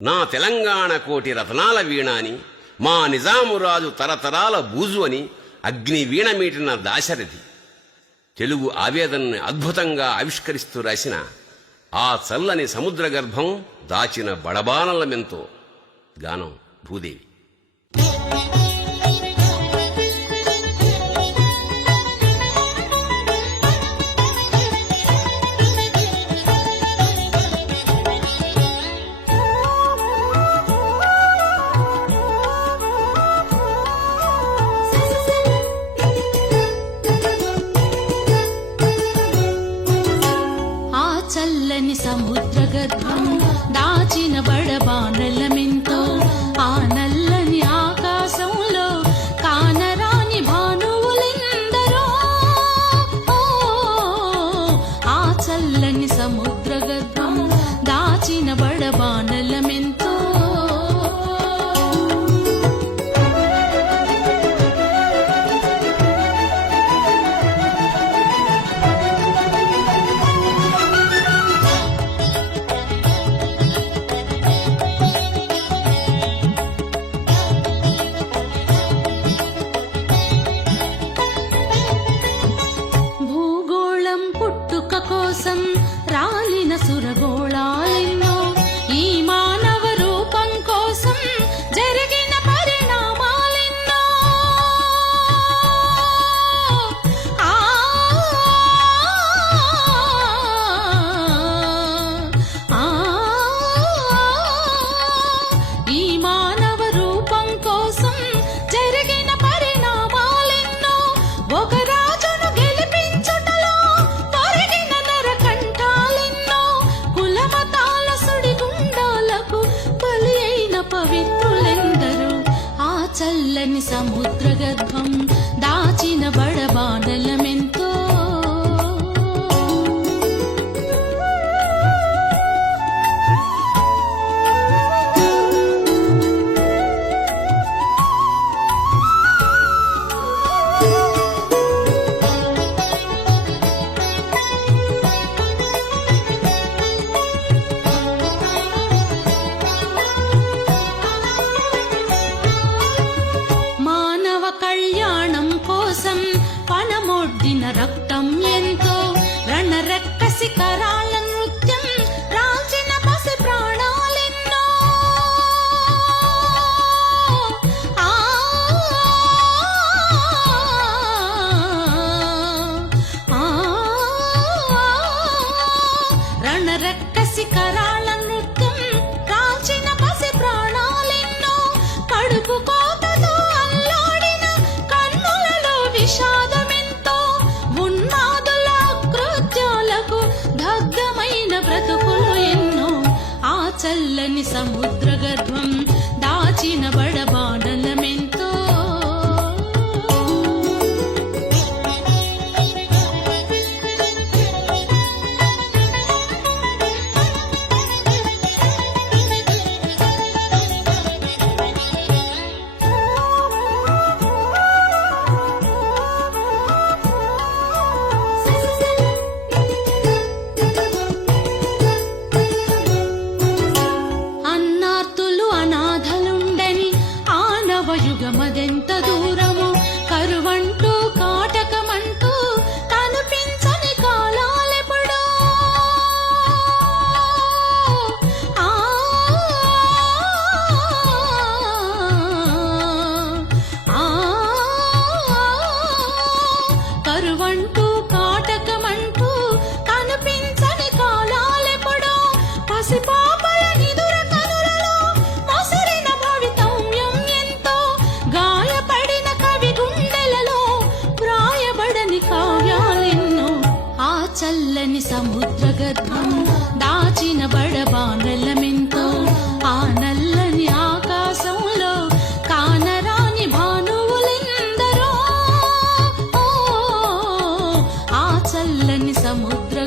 నా తెలంగాణ కోటి రతనాల వీణాని, మా నిజామురాజు తరతరాల బూజు అని అగ్ని వీణమీటిన దాశరథి తెలుగు ఆవేదనని అద్భుతంగా ఆవిష్కరిస్తూ రాసిన ఆ చల్లని సముద్ర గర్భం దాచిన బడబానలమెంతో గానం భూదేవి. చల్లని సముద్ర గర్భం దాచిన బడబానలమెంతో, ఆ నల్లని ఆకాశంలో కానరాని భానువులెందరో. ఆ చల్లని సముద్ర గర్భం దాచిన బడబానలమెంతో. కోసం రాలిన సురగోళాలెన్నో, ఈ మానవ రూపం కోసం జరిగిన పరిణామాలెన్నో. ఈ మానవ రూపం కోసం జరిగిన పరిణామాలెన్నో. ఒక రాజును గెలిపించుటలో పొరిగిన నరకంఠాలెన్నో, కులమతాల సుడిగుండాలకు బలి అయిన పవిత్రులెందరూ. ఆ చల్లని సముద్ర గర్భం దాచిన బడబానలమెంతో. కళ్యాణం కోసం పనమొడ్డిన రక్తం ఎంతో, రణరెక్క శిఖరాల నృత్యం రాల్చిన పసి ప్రాణాలెన్నో. రణరెక్క శిఖరాల నృత్యం రాల్చిన పసి ప్రాణాలెన్నో. కడుపు కోతతో విషాదమెంతో, ఉన్మాదుల కృత్యాలకు దగ్ధమైన బ్రతుకులు ఎన్నో. ఆ చల్లని సముద్ర గర్భం దాచిన బడబానలమెంతో. యుగమదెంత దూరము, కరువంటూ కాటకమంటూ కనిపించని కాలాలెప్పుడో. కరువంటూ కాటకమంటూ కనిపించని కాలాలెప్పుడో. పసిపాపల నిదుర కనులలో మసరిన భవితవ్యం ఎంతో, గాయపడిన కవి గుండెలలో ప్రాయబడని కావ్యాలెన్నో. ఆ చల్లని సముద్ర గర్భం దాచిన బడబానలమెంతో, ఆ నల్లని ఆకాశంలో కానరాని భానువులెందరో. ఆ చల్లని సముద్ర